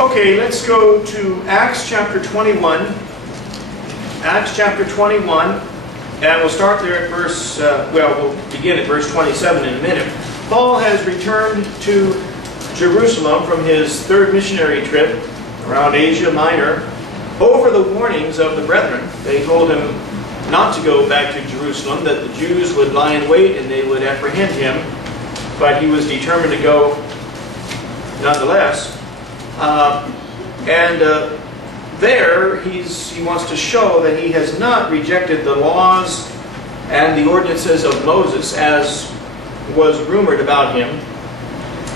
Okay, let's go to Acts chapter 21. Acts chapter 21, and we'll start there at verse, we'll begin at verse 27 in a minute. Paul has returned to Jerusalem from his third missionary trip around Asia Minor. Over the warnings of the brethren, they told him not to go back to Jerusalem, that the Jews would lie in wait and they would apprehend him, but he was determined to go nonetheless. There he wants to show that he has not rejected the laws and the ordinances of Moses as was rumored about him.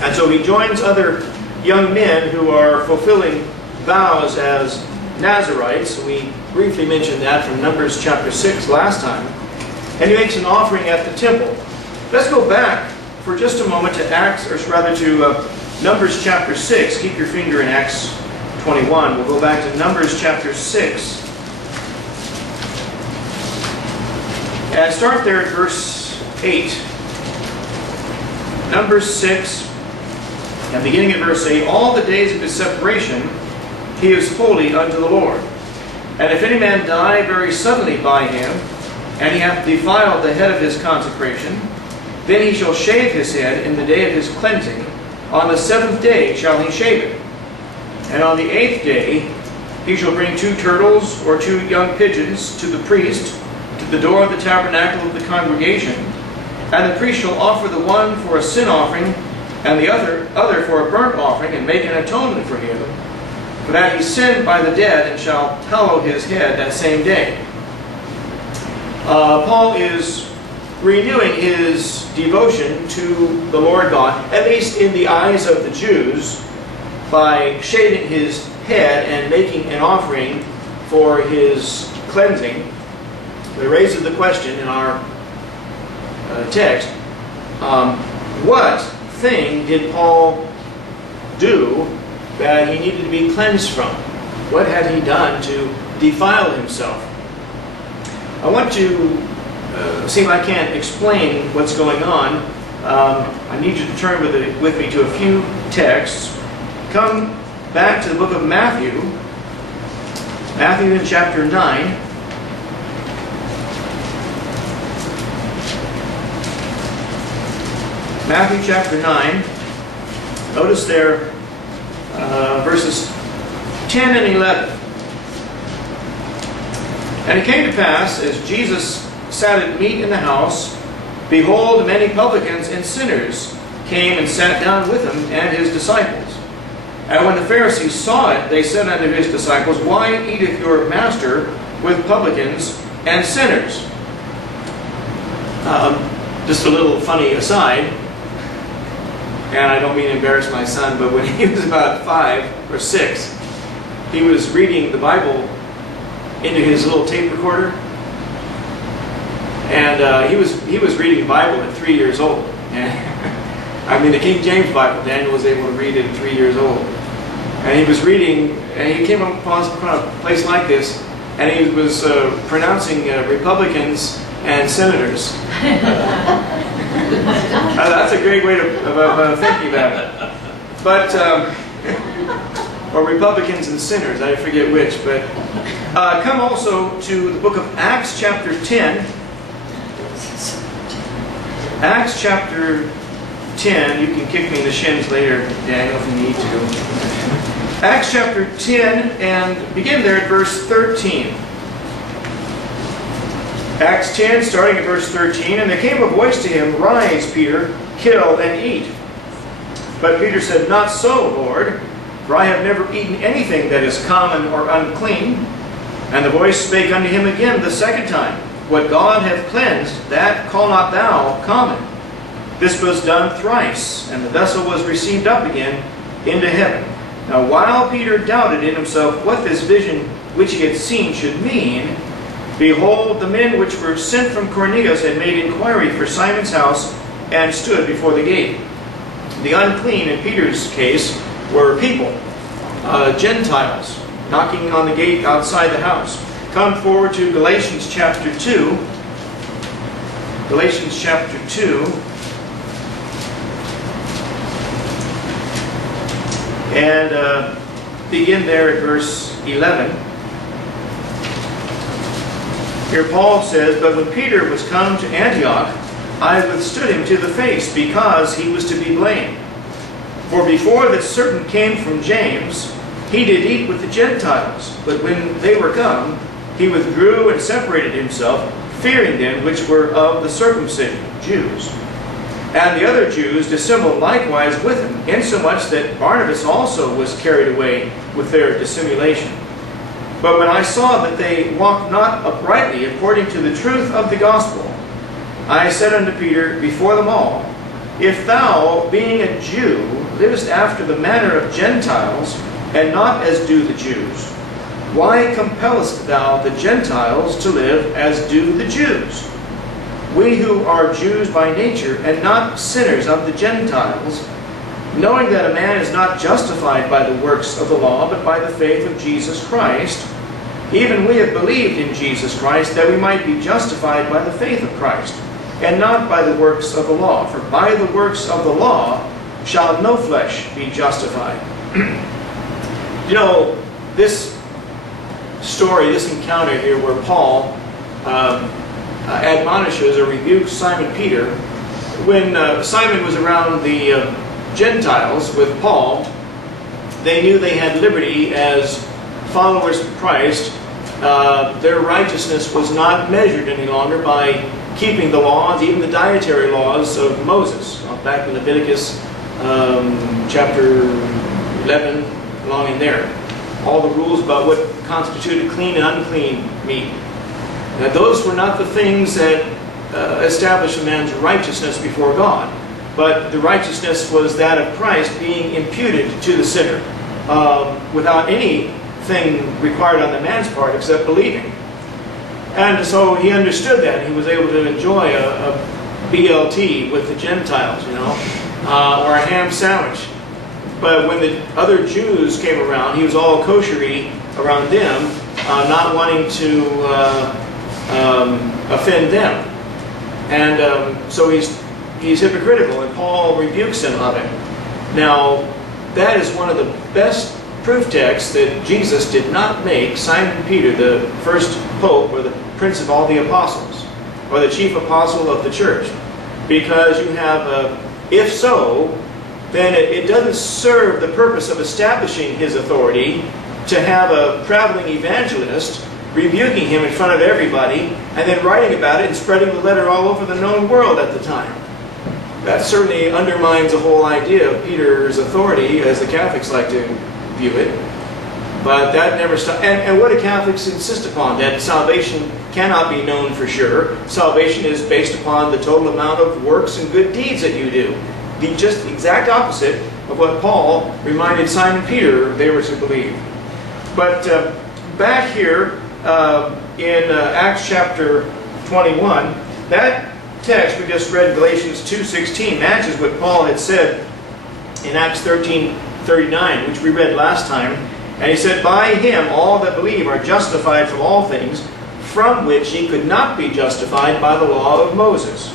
And so he joins other young men who are fulfilling vows as Nazarites. We briefly mentioned that from Numbers chapter 6 last time. And he makes an offering at the temple. Let's go back for just a moment to Numbers chapter 6. Keep your finger in Acts 21. We'll go back to Numbers chapter 6. And start there at verse 8. Numbers 6, and beginning at verse 8, all the days of his separation he is holy unto the Lord. And if any man die very suddenly by him, and he hath defiled the head of his consecration, then he shall shave his head in the day of his cleansing. On the 7th day shall he shave it. And on the 8th day he shall bring 2 turtles or 2 young pigeons to the priest, to the door of the tabernacle of the congregation. And the priest shall offer the one for a sin offering, and the other for a burnt offering, and make an atonement for him, for that he sinned by the dead, and shall hallow his head that same day. Paul is renewing his devotion to the Lord God, at least in the eyes of the Jews, by shaving his head and making an offering for his cleansing. It raises the question in our text, what thing did Paul do that he needed to be cleansed from? What had he done to defile himself? I want to see if I can't explain what's going on. I need you to turn with me to a few texts. Come back to the book of Matthew. Matthew in chapter 9. Matthew chapter 9. Notice there verses 10 and 11. And it came to pass, as Jesus sat at meat in the house, behold, many publicans and sinners came and sat down with him and his disciples. And when the Pharisees saw it, they said unto his disciples, Why eateth your master with publicans and sinners? Just a little funny aside, and I don't mean to embarrass my son, but when he was about 5 or 6, he was reading the Bible into his little tape recorder. And he was reading the Bible at 3 years old. I mean, the King James Bible. Daniel was able to read it at 3 years old. And he was reading, and he came upon a place like this, and he was pronouncing Republicans and senators. That's a great way of thinking about it. But, or Republicans and sinners, I forget which. But come also to the book of Acts chapter 10. Acts chapter 10. You can kick me in the shins later, Daniel, if you need to. Acts chapter 10, and begin there at verse 13. Acts 10, starting at verse 13. And there came a voice to him, Rise, Peter, kill and eat. But Peter said, Not so, Lord, for I have never eaten anything that is common or unclean. And the voice spake unto him again the second time, What God hath cleansed, that call not thou common. This was done thrice, and the vessel was received up again into heaven. Now while Peter doubted in himself what this vision which he had seen should mean, behold, the men which were sent from Cornelius had made inquiry for Simon's house, and stood before the gate. The unclean, in Peter's case, were people, Gentiles, knocking on the gate outside the house. Come forward to Galatians chapter 2. Galatians chapter 2. And begin there at verse 11. Here Paul says, "But when Peter was come to Antioch, I withstood him to the face, because he was to be blamed. For before that certain came from James, he did eat with the Gentiles. But when they were come, he withdrew and separated himself, fearing them which were of the circumcision, Jews. And the other Jews dissembled likewise with him, insomuch that Barnabas also was carried away with their dissimulation. But when I saw that they walked not uprightly according to the truth of the gospel, I said unto Peter before them all, If thou, being a Jew, livest after the manner of Gentiles, and not as do the Jews, why compellest thou the Gentiles to live as do the Jews? We who are Jews by nature, and not sinners of the Gentiles, knowing that a man is not justified by the works of the law, but by the faith of Jesus Christ, even we have believed in Jesus Christ, that we might be justified by the faith of Christ, and not by the works of the law. For by the works of the law shall no flesh be justified." You know, this story, this encounter here where Paul admonishes or rebukes Simon Peter, when Simon was around the Gentiles with Paul, they knew they had liberty as followers of Christ. Their righteousness was not measured any longer by keeping the laws, even the dietary laws of Moses. Back in Leviticus chapter 11, along in there. All the rules about what constituted clean and unclean meat. Now, those were not the things that established a man's righteousness before God. But the righteousness was that of Christ being imputed to the sinner without anything required on the man's part except believing. And so he understood that. He was able to enjoy a BLT with the Gentiles, or a ham sandwich. But when the other Jews came around, he was all koshery around them, not wanting to offend them. And so he's hypocritical, and Paul rebukes him of it. Now, that is one of the best proof texts that Jesus did not make Simon Peter the first pope or the prince of all the apostles, or the chief apostle of the church. Because you have if so, then it doesn't serve the purpose of establishing his authority to have a traveling evangelist rebuking him in front of everybody and then writing about it and spreading the letter all over the known world at the time. That certainly undermines the whole idea of Peter's authority, as the Catholics like to view it. But that never stopped. And what do Catholics insist upon? That salvation cannot be known for sure. Salvation is based upon the total amount of works and good deeds that you do. Just the exact opposite of what Paul reminded Simon Peter they were to believe. But back here in Acts chapter 21, that text we just read, Galatians 2:16, matches what Paul had said in Acts 13:39, which we read last time. And he said, "By him all that believe are justified from all things, from which ye could not be justified by the law of Moses."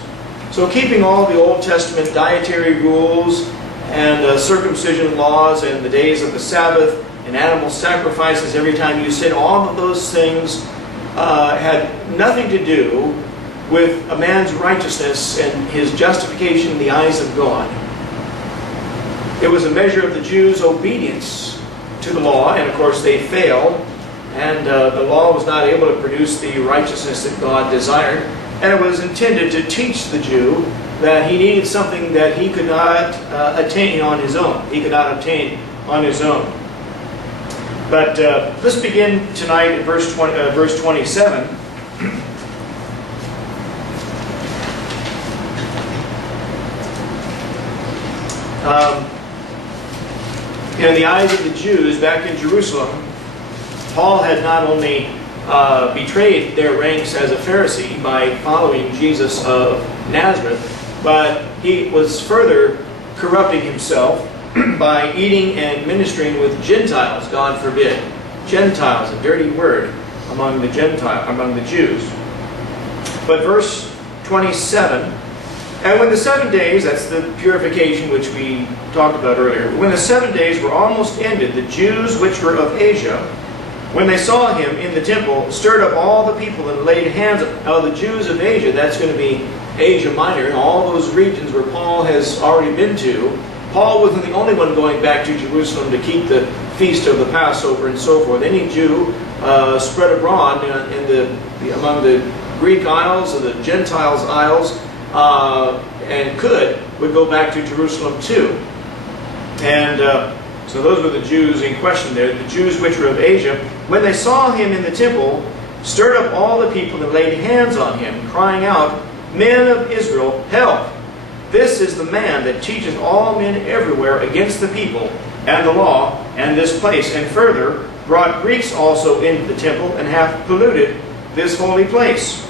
So keeping all the Old Testament dietary rules and circumcision laws and the days of the Sabbath and animal sacrifices every time you sin, all of those things had nothing to do with a man's righteousness and his justification in the eyes of God. It was a measure of the Jews' obedience to the law, and of course they failed, and the law was not able to produce the righteousness that God desired. And it was intended to teach the Jew that he needed something that he could not attain on his own. He could not obtain on his own. But let's begin tonight at verse 27. In the eyes of the Jews back in Jerusalem, Paul had not only betrayed their ranks as a Pharisee by following Jesus of Nazareth, but he was further corrupting himself by eating and ministering with Gentiles. God forbid. Gentiles, a dirty word among the Jews. But verse 27 And when the 7 days, that's the purification which we talked about earlier, when the 7 days were almost ended, the Jews which were of Asia, when they saw him in the temple, stirred up all the people and laid hands on the Jews of Asia. That's going to be Asia Minor, and all those regions where Paul has already been to. Paul wasn't the only one going back to Jerusalem to keep the feast of the Passover and so forth. Any Jew spread abroad among the Greek Isles and the Gentiles' Isles and would go back to Jerusalem too. And so those were the Jews in question there, the Jews which were of Asia. When they saw him in the temple, stirred up all the people and laid hands on him, crying out, "Men of Israel, help! This is the man that teaches all men everywhere against the people and the law and this place, and further brought Greeks also into the temple and hath polluted this holy place."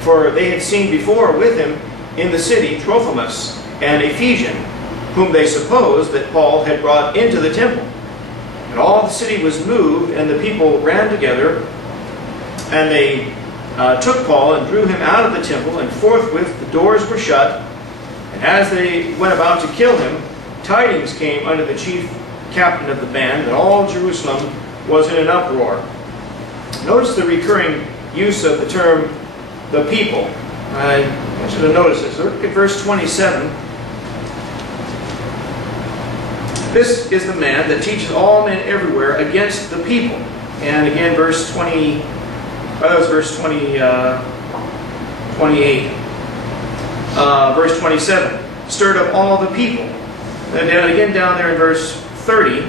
For they had seen before with him in the city Trophimus, an Ephesian, whom they supposed that Paul had brought into the temple. And all the city was moved, and the people ran together, and they took Paul and drew him out of the temple, and forthwith the doors were shut. And as they went about to kill him, tidings came unto the chief captain of the band that all Jerusalem was in an uproar. Notice the recurring use of the term the people. I want you to notice this. Look at verse 27. This is the man that teaches all men everywhere against the people. And again, verse 28. Verse 27. Stirred up all the people. And then again down there in verse 30.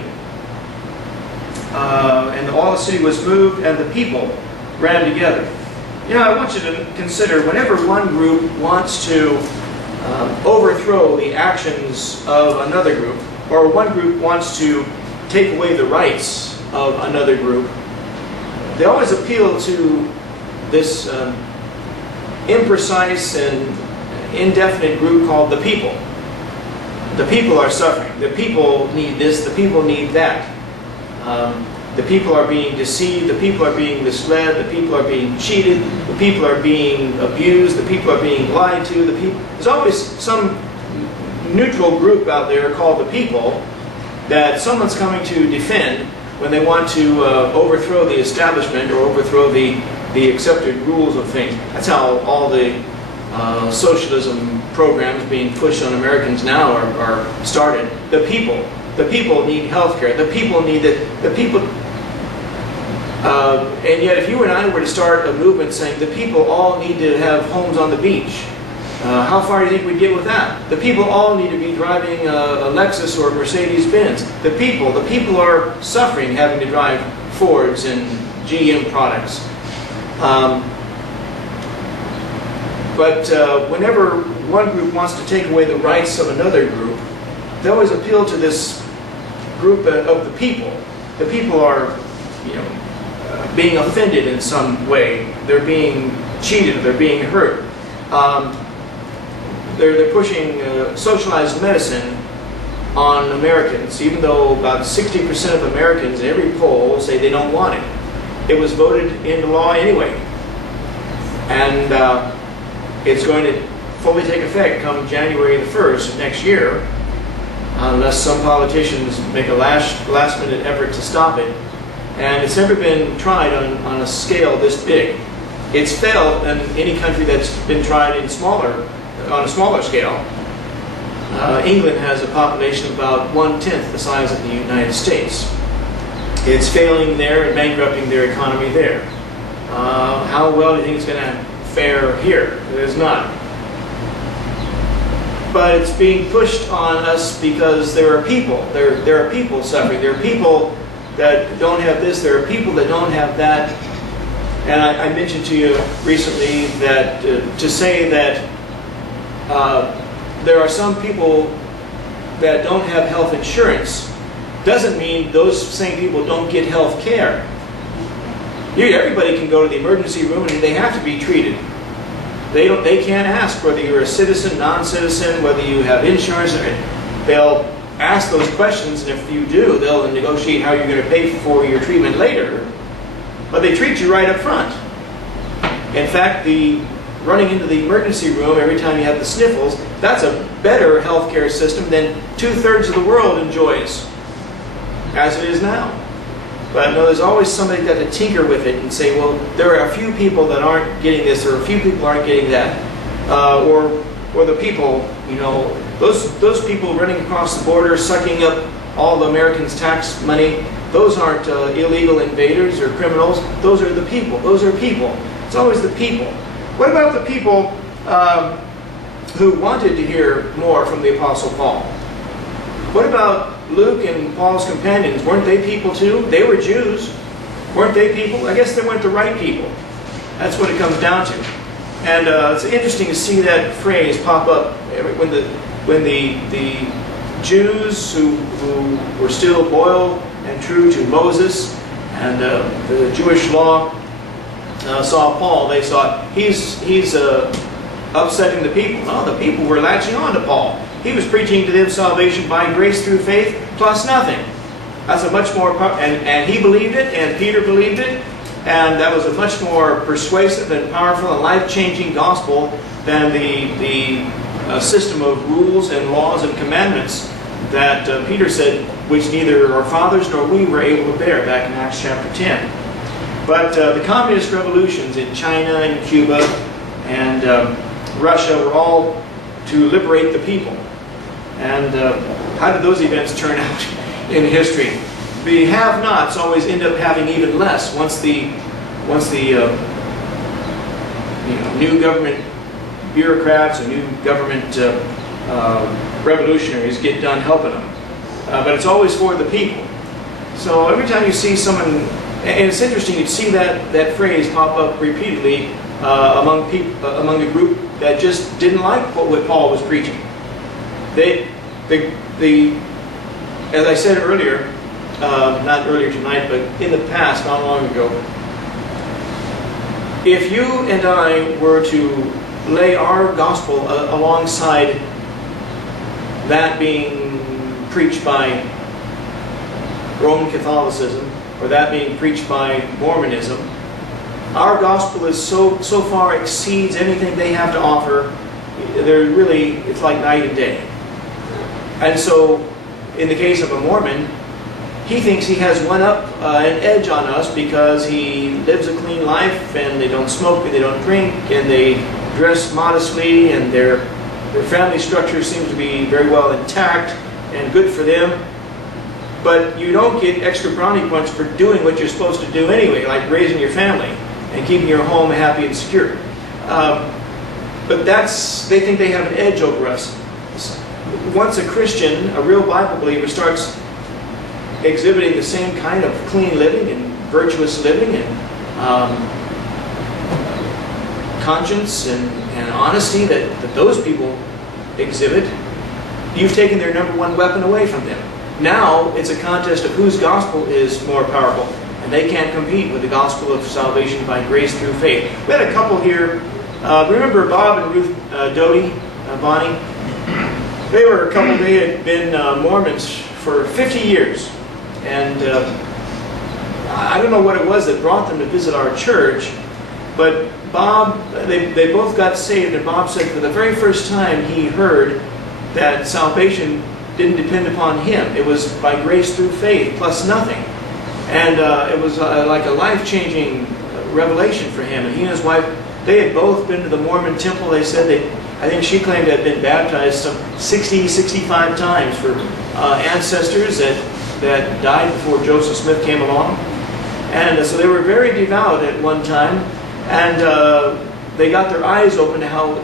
And all the city was moved, and the people ran together. I want you to consider whenever one group wants to overthrow the actions of another group, or one group wants to take away the rights of another group, they always appeal to this imprecise and indefinite group called the people. The people are suffering. The people need this. The people need that. The people are being deceived. The people are being misled. The people are being cheated. The people are being abused. The people are being lied to. There's always some neutral group out there called the people that someone's coming to defend when they want to overthrow the establishment or overthrow the accepted rules of things. That's how all the socialism programs being pushed on Americans now are started. The people need health care. The people need it. The people, and yet if you and I were to start a movement saying the people all need to have homes on the beach, how far do you think we'd get with that? The people all need to be driving a Lexus or a Mercedes-Benz. The people are suffering having to drive Fords and GM products. But whenever one group wants to take away the rights of another group, they always appeal to this group of the people. The people are, being offended in some way. They're being cheated. They're being hurt. They're pushing socialized medicine on Americans, even though about 60% of Americans in every poll say they don't want it. It was voted into law anyway. And it's going to fully take effect come January the 1st of next year, unless some politicians make a last-minute effort to stop it. And it's never been tried on a scale this big. It's failed in any country that's been tried on a smaller scale. England has a population of about 1/10 the size of the United States. It's failing there and bankrupting their economy there. How well do you think it's going to fare here? It is not. But it's being pushed on us because there are people. There are people suffering. There are people that don't have this. There are people that don't have that. And I mentioned to you recently that to say that there are some people that don't have health insurance doesn't mean those same people don't get health care. Everybody can go to the emergency room and they have to be treated. They can't ask whether you're a citizen, non-citizen, whether you have insurance. They'll ask those questions, and if you do, they'll negotiate how you're going to pay for your treatment later. But they treat you right up front. In fact, the running into the emergency room every time you have the sniffles, that's a better healthcare system than 2/3 of the world enjoys, as it is now. But no, there's always somebody got to tinker with it and say, well, there are a few people that aren't getting this, or a few people aren't getting that, or the people, you know, those people running across the border, sucking up all the Americans' tax money. Those aren't illegal invaders or criminals. Those are the people. Those are people. It's always the people. What about the people who wanted to hear more from the Apostle Paul? What about Luke and Paul's companions? Weren't they people too? They were Jews. Weren't they people? I guess they weren't the right people. That's what it comes down to. And it's interesting to see that phrase pop up when the Jews who were still loyal and true to Moses and the Jewish law saw Paul. They thought he's upsetting the people. No, the people were latching on to Paul. He was preaching to them salvation by grace through faith plus nothing. That's a much more, and he believed it, and Peter believed it, and that was a much more persuasive and powerful and life-changing gospel than the system of rules and laws and commandments that Peter said, which neither our fathers nor we were able to bear, back in Acts chapter 10. But the communist revolutions in China and Cuba and Russia were all to liberate the people. And how did those events turn out in history? The have-nots always end up having even less once the new government bureaucrats or new government revolutionaries get done helping them. But it's always for the people. So every time you see someone, and it's interesting, you'd see that phrase pop up repeatedly among people, among a group that just didn't like what Paul was preaching. As I said earlier, not earlier tonight, but in the past, not long ago, if you and I were to lay our gospel alongside that being preached by Roman Catholicism, or that being preached by Mormonism, our gospel is so far exceeds anything they have to offer. It's like night and day. And so, in the case of a Mormon, he thinks he has an edge on us because he lives a clean life, and they don't smoke, and they don't drink, and they dress modestly, and their family structure seems to be very well intact and good for them. But you don't get extra brownie points for doing what you're supposed to do anyway, like raising your family and keeping your home happy and secure. But they think they have an edge over us. Once a Christian, a real Bible believer, starts exhibiting the same kind of clean living and virtuous living and conscience and honesty that those people exhibit, you've taken their number one weapon away from them. Now it's a contest of whose gospel is more powerful, and they can't compete with the gospel of salvation by grace through faith. We had a couple here. Remember Bob and Ruth Bonnie? They were a couple. They had been Mormons for 50 years. And I don't know what it was that brought them to visit our church, but Bob, they both got saved, and Bob said for the very first time he heard that salvation didn't depend upon him. It was by grace through faith, plus nothing. And it was like a life-changing revelation for him. And he and his wife, they had both been to the Mormon temple. They said I think she claimed to have been baptized some 60, 65 times for ancestors that died before Joseph Smith came along. And so they were very devout at one time, and they got their eyes open to how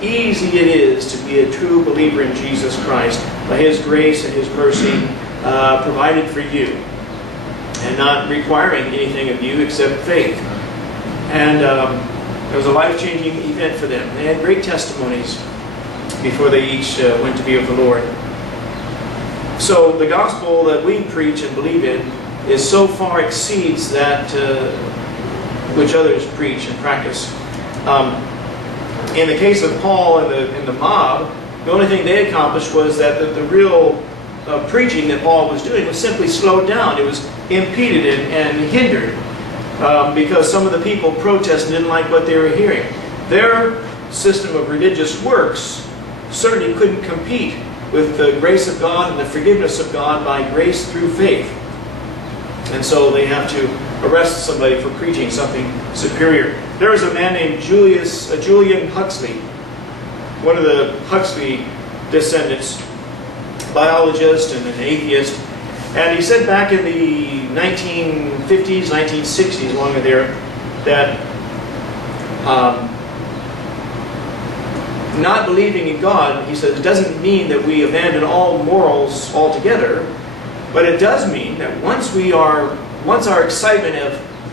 easy it is to be a true believer in Jesus Christ by His grace and His mercy provided for you, and not requiring anything of you except faith. And it was a life-changing event for them. They had great testimonies before they each went to be with the Lord. So the gospel that we preach and believe in is so far exceeds that which others preach and practice. In the case of Paul and the mob, the only thing they accomplished was that the real preaching that Paul was doing was simply slowed down. It was impeded and hindered because some of the people protested and didn't like what they were hearing. Their system of religious works certainly couldn't compete with the grace of God and the forgiveness of God by grace through faith. And so they have to arrest somebody for preaching something superior. There was a man named Julian Huxley, one of the Huxley descendants, biologist and an atheist. And he said back in the 1950s, 1960s, along there, that not believing in God, he said, it doesn't mean that we abandon all morals altogether, but it does mean that once our excitement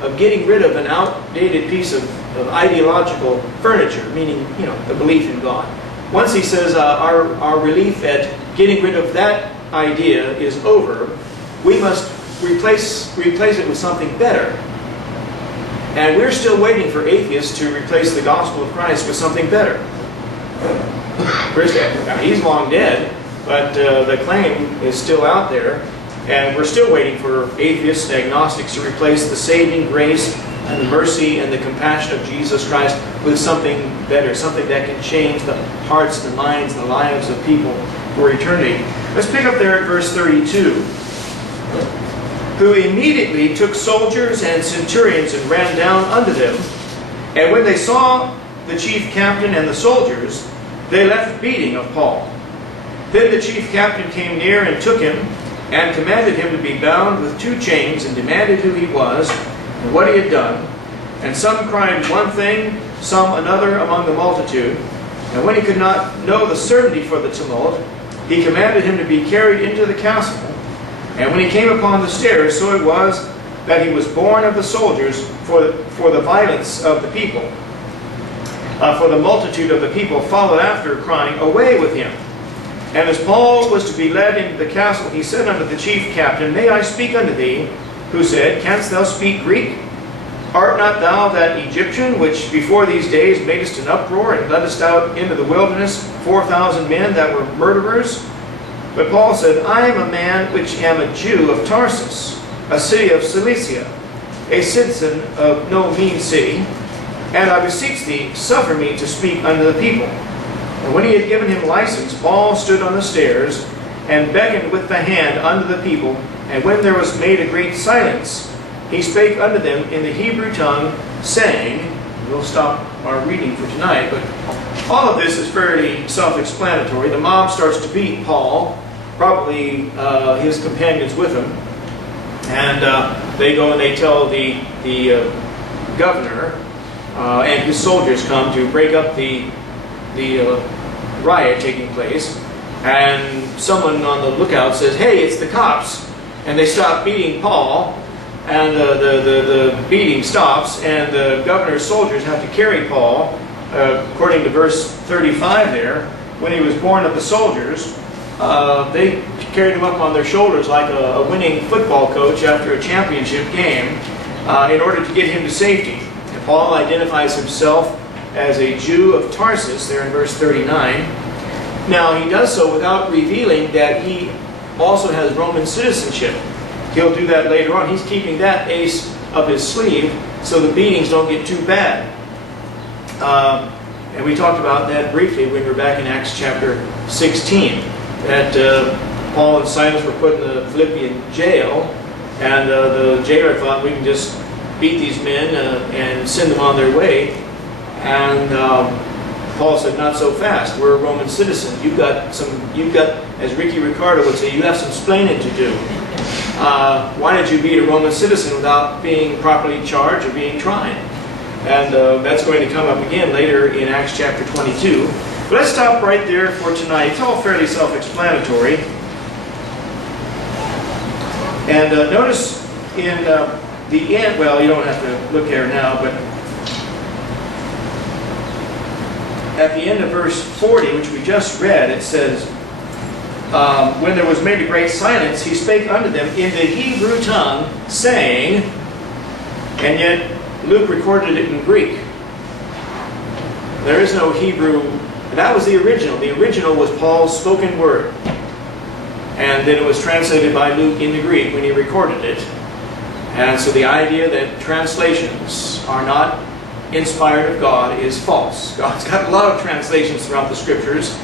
of getting rid of an outdated piece of ideological furniture, meaning, the belief in God, once he says our relief at getting rid of that idea is over, we must replace it with something better. And we're still waiting for atheists to replace the gospel of Christ with something better. He's long dead, but the claim is still out there, and we're still waiting for atheists and agnostics to replace the saving grace and the mercy and the compassion of Jesus Christ with something better, something that can change the hearts and the minds and the lives of people for eternity. Let's pick up there at verse 32. Who immediately took soldiers and centurions and ran down unto them, and when they saw the chief captain and the soldiers, they left beating of Paul. Then the chief captain came near and took him, and commanded him to be bound with 2 chains, and demanded who he was, and what he had done. And some cried one thing, some another among the multitude. And when he could not know the certainty for the tumult, he commanded him to be carried into the castle. And when he came upon the stairs, so it was that he was borne of the soldiers for the violence of the people. For the multitude of the people followed after, crying, Away with him! And as Paul was to be led into the castle, he said unto the chief captain, May I speak unto thee? Who said, Canst thou speak Greek? Art not thou that Egyptian, which before these days madest an uproar, and leddest out into the wilderness 4,000 men that were murderers? But Paul said, I am a man which am a Jew of Tarsus, a city of Cilicia, a citizen of no mean city, and I beseech thee, suffer me to speak unto the people. And when he had given him license, Paul stood on the stairs, and beckoned with the hand unto the people, and when there was made a great silence, he spake unto them in the Hebrew tongue, saying, we'll stop our reading for tonight, but all of this is fairly self-explanatory. The mob starts to beat Paul, probably his companions with him, and they go and they tell the governor, and his soldiers come to break up the riot taking place, and someone on the lookout says, hey, it's the cops, and they stop beating Paul, and the beating stops, and the governor's soldiers have to carry Paul, according to verse 35 there. When he was born of the soldiers, they carried him up on their shoulders like a winning football coach after a championship game in order to get him to safety. And Paul identifies himself as a Jew of Tarsus there in verse 39. Now he does so without revealing that he also has Roman citizenship. He'll do that later on. He's keeping that ace up his sleeve so the beatings don't get too bad. And we talked about that briefly when we were back in Acts chapter 16. That Paul and Silas were put in the Philippian jail, and the jailer thought, we can just beat these men and send them on their way. And Paul said, not so fast. We're Roman citizens. You've got, as Ricky Ricardo would say, you have some splaining to do. Why did you beat a Roman citizen without being properly charged or being tried? And that's going to come up again later in Acts chapter 22. But let's stop right there for tonight. It's all fairly self-explanatory. And notice in the end, well, you don't have to look there now, but at the end of verse 40, which we just read, it says, when there was made a great silence, he spake unto them in the Hebrew tongue, saying, and yet Luke recorded it in Greek. There is no Hebrew. That was the original. The original was Paul's spoken word. And then it was translated by Luke into Greek when he recorded it. And so the idea that translations are not inspired of God is false. God's got a lot of translations throughout the Scriptures,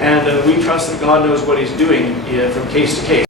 and we trust that God knows what He's doing from case to case.